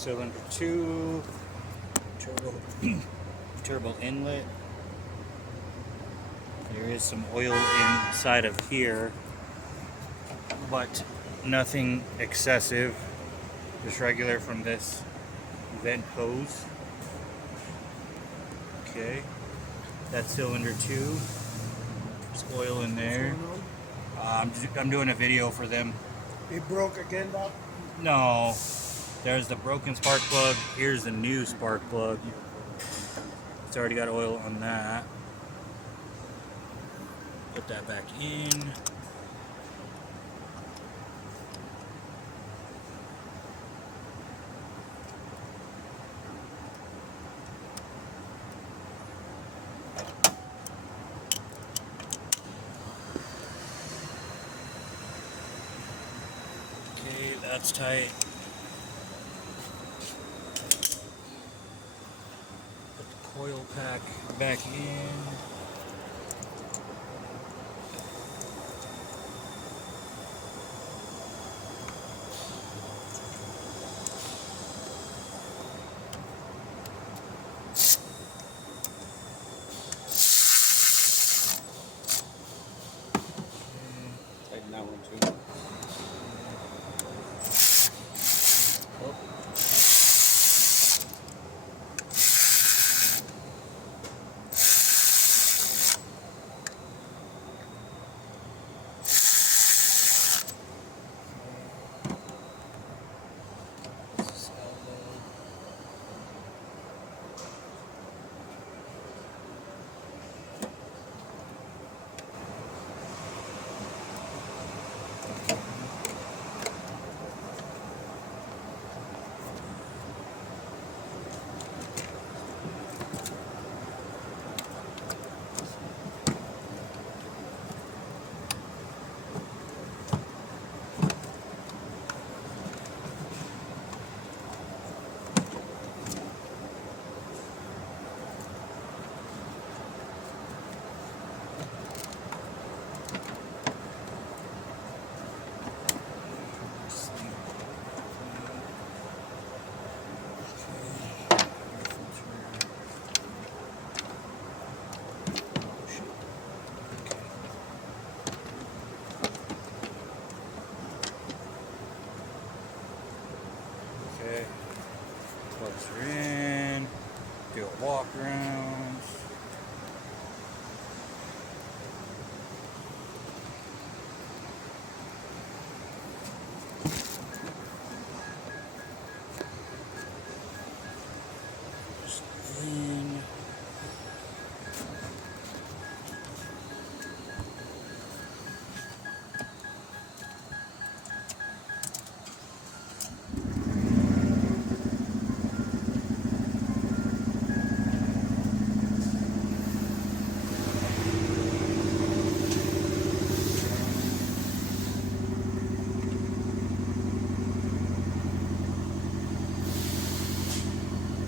cylinder 2, turbo inlet. There is some oil inside of here, but nothing excessive, just regular from this vent hose. Okay, that's cylinder 2. There's oil in there. I'm doing a video for them. It broke again, Doc? No, there's the broken spark plug. Here's the new spark plug. It's already got oil on that. Put that back in. Okay, that's tight. Put the coil pack back in. Tighten that one too. Okay, plugs are in. Do a walk around. Just in.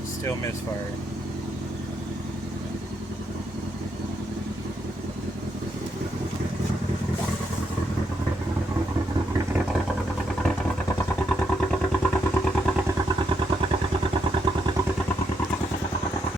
Still misfired.